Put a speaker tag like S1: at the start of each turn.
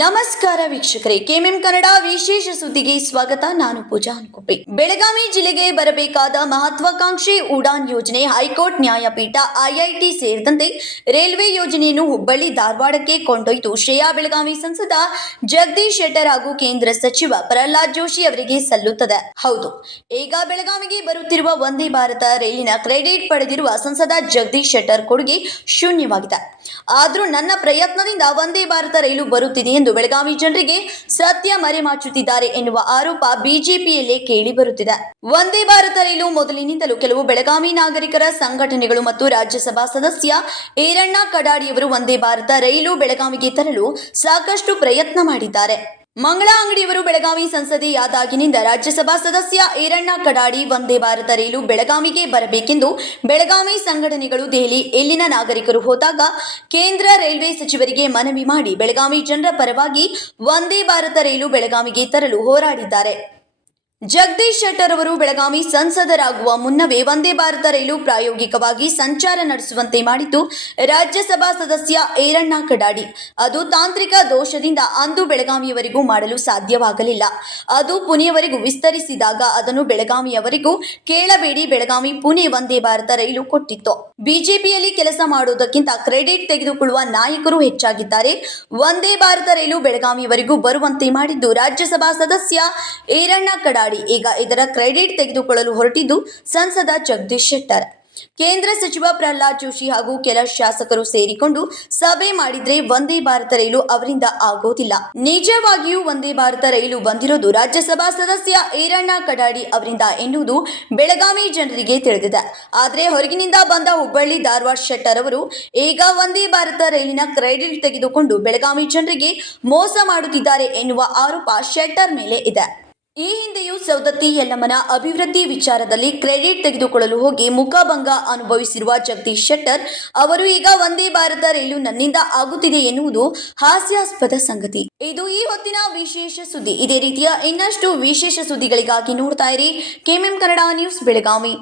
S1: ನಮಸ್ಕಾರ ವೀಕ್ಷಕರೇ, ಕೆಎಂಎಂ ಕನ್ನಡ ವಿಶೇಷ ಸುದ್ದಿಗೆ ಸ್ವಾಗತ. ನಾನು ಪೂಜಾ ಅನ್ಕೊಪ್ಪೆ ಬೆಳಗಾವಿ ಜಿಲ್ಲೆಗೆ ಬರಬೇಕಾದ ಮಹತ್ವಾಕಾಂಕ್ಷಿ ಉಡಾನ್ ಯೋಜನೆ ಹೈಕೋರ್ಟ್ ನ್ಯಾಯಪೀಠ ಐಐಟಿ ಸೇರಿದಂತೆ ರೈಲ್ವೆ ಯೋಜನೆಯನ್ನು ಹುಬ್ಬಳ್ಳಿ ಧಾರವಾಡಕ್ಕೆ ಕೊಂಡೊಯ್ದು ಶ್ರೇಯಾ ಬೆಳಗಾವಿ ಸಂಸದ ಜಗದೀಶ್ ಶೆಟ್ಟರ್ ಹಾಗೂ ಕೇಂದ್ರ ಸಚಿವ ಪ್ರಹ್ಲಾದ್ ಜೋಶಿ ಅವರಿಗೆ ಸಲ್ಲುತ್ತದೆ. ಹೌದು, ಈಗ ಬೆಳಗಾವಿಗೆ ಬರುತ್ತಿರುವ ವಂದೇ ಭಾರತ ರೈಲಿನ ಕ್ರೆಡಿಟ್ ಪಡೆದಿರುವ ಸಂಸದ ಜಗದೀಶ್ ಶೆಟ್ಟರ್ ಕೊಡುಗೆ ಶೂನ್ಯವಾಗಿದೆ. ಆದರೂ ನನ್ನ ಪ್ರಯತ್ನದಿಂದ ವಂದೇ ಭಾರತ ರೈಲು ಬರುತ್ತಿದೆ ಎಂದು ಬೆಳಗಾವಿ ಜನರಿಗೆ ಸತ್ಯ ಮರೆಮಾಚುತ್ತಿದ್ದಾರೆ ಎನ್ನುವ ಆರೋಪ ಬಿಜೆಪಿಯಲ್ಲೇ ಕೇಳಿ ಬರುತ್ತಿದೆ. ವಂದೇ ಭಾರತ ರೈಲು ಮೊದಲಿನಿಂದಲೂ ಕೆಲವು ಬೆಳಗಾವಿ ನಾಗರಿಕರ ಸಂಘಟನೆಗಳು ಮತ್ತು ರಾಜ್ಯಸಭಾ ಸದಸ್ಯ ಏರಣ್ಣ ಕಡಾಡಿಯವರು ವಂದೇ ಭಾರತ ರೈಲು ಬೆಳಗಾವಿಗೆ ತರಲು ಸಾಕಷ್ಟು ಪ್ರಯತ್ನ ಮಾಡಿದ್ದಾರೆ. ಮಂಗಳ ಅಂಗಡಿಯವರು ಬೆಳಗಾವಿ ಸಂಸದೆಯಾದಾಗಿನಿಂದ ರಾಜ್ಯಸಭಾ ಸದಸ್ಯ ಈರಣ್ಣ ಕಡಾಡಿ, ವಂದೇ ಭಾರತ ರೈಲು ಬೆಳಗಾವಿಗೆ ಬರಬೇಕೆಂದು ಬೆಳಗಾವಿ ಸಂಘಟನೆಗಳು ದೆಹಲಿ ಇಲ್ಲಿನ ನಾಗರಿಕರು ಹೋದಾಗ ಕೇಂದ್ರ ರೈಲ್ವೆ ಸಚಿವರಿಗೆ ಮನವಿ ಮಾಡಿ ಬೆಳಗಾವಿ ಜನರ ಪರವಾಗಿ ವಂದೇ ಭಾರತ ರೈಲು ಬೆಳಗಾವಿಗೆ ತರಲು ಹೋರಾಡಿದ್ದಾರೆ ಜಗದೀಶ್ ಶೆಟ್ಟರ್ ಅವರು ಬೆಳಗಾವಿ ಸಂಸದರಾಗುವ ಮುನ್ನವೇ ವಂದೇ ಭಾರತ ರೈಲು ಪ್ರಾಯೋಗಿಕವಾಗಿ ಸಂಚಾರ ನಡೆಸುವಂತೆ ಮಾಡಿದ್ದು, ರಾಜ್ಯಸಭಾ ಸದಸ್ಯ ಏರಣ್ಣ ಕಡಾಡಿ. ಅದು ತಾಂತ್ರಿಕ ದೋಷದಿಂದ ಅಂದು ಬೆಳಗಾವಿಯವರೆಗೂ ಮಾಡಲು ಸಾಧ್ಯವಾಗಲಿಲ್ಲ. ಅದು ಪುಣೆಯವರೆಗೂ ವಿಸ್ತರಿಸಿದಾಗ ಅದನ್ನು ಬೆಳಗಾವಿಯವರೆಗೂ ಕೇಳಬೇಡಿ ಬೆಳಗಾವಿ ಪುಣೆ ವಂದೇ ಭಾರತ ರೈಲು ಕೊಟ್ಟಿತ್ತು. ಬಿಜೆಪಿಯಲ್ಲಿ ಕೆಲಸ ಮಾಡುವುದಕ್ಕಿಂತ ಕ್ರೆಡಿಟ್ ತೆಗೆದುಕೊಳ್ಳುವ ನಾಯಕರು ಹೆಚ್ಚಾಗಿದ್ದಾರೆ. ವಂದೇ ಭಾರತ ರೈಲು ಬೆಳಗಾವಿಯವರೆಗೂ ಬರುವಂತೆ ಮಾಡಿದ್ದು, ರಾಜ್ಯಸಭಾ ಸದಸ್ಯ ಏರಣ್ಣ ಕಡಾಡಿ. ಈಗ ಇದರ ಕ್ರೆಡಿಟ್ ತೆಗೆದುಕೊಳ್ಳಲು ಹೊರಟಿದ್ದು ಸಂಸದ ಜಗದೀಶ್ ಶೆಟ್ಟರ್. ಕೇಂದ್ರ ಸಚಿವ ಪ್ರಹ್ಲಾದ್ ಜೋಶಿ ಹಾಗೂ ಕೆಲ ಶಾಸಕರು ಸೇರಿಕೊಂಡು ಸಭೆ ಮಾಡಿದ್ರೆ ವಂದೇ ಭಾರತ ರೈಲು ಅವರಿಂದ ಆಗೋದಿಲ್ಲ. ನಿಜವಾಗಿಯೂ ವಂದೇ ಭಾರತ ರೈಲು ಬಂದಿರೋದು ರಾಜ್ಯಸಭಾ ಸದಸ್ಯ ಈರಣ್ಣ ಕಡಾಡಿ ಅವರಿಂದ ಎನ್ನುವುದು ಬೆಳಗಾವಿ ಜನರಿಗೆ ತಿಳಿದಿದೆ. ಆದರೆ ಹೊರಗಿನಿಂದ ಬಂದ ಹುಬ್ಬಳ್ಳಿ ಧಾರವಾಡ ಶೆಟ್ಟರ್ ಅವರು ಈಗ ವಂದೇ ಭಾರತ ರೈಲಿನ ಕ್ರೆಡಿಟ್ ತೆಗೆದುಕೊಂಡು ಬೆಳಗಾವಿ ಜನರಿಗೆ ಮೋಸ ಮಾಡುತ್ತಿದ್ದಾರೆ ಎನ್ನುವ ಆರೋಪ ಶೆಟ್ಟರ್ ಮೇಲೆ ಇದೆ. ಈ ಹಿಂದೆಯೂ ಸೌದತ್ತಿ ಯಲ್ಲಮ್ಮನ ಅಭಿವೃದ್ಧಿ ವಿಚಾರದಲ್ಲಿ ಕ್ರೆಡಿಟ್ ತೆಗೆದುಕೊಳ್ಳಲು ಹೋಗಿ ಮುಖಭಂಗ ಅನುಭವಿಸಿರುವ ಜಗದೀಶ್ ಶೆಟ್ಟರ್, ಅವರು ಈಗ ವಂದೇ ಭಾರತ ರೈಲು ನನ್ನಿಂದ ಆಗುತ್ತಿದೆ ಎನ್ನುವುದು ಹಾಸ್ಯಾಸ್ಪದ ಸಂಗತಿ. ಇದು ಈ ಹೊತ್ತಿನ ವಿಶೇಷ ಸುದ್ದಿ. ಇದೇ ರೀತಿಯ ಇನ್ನಷ್ಟು ವಿಶೇಷ ಸುದ್ದಿಗಳಿಗಾಗಿ ನೋಡ್ತಾ ಇರಿ. KMM Kannada news, Belagavi.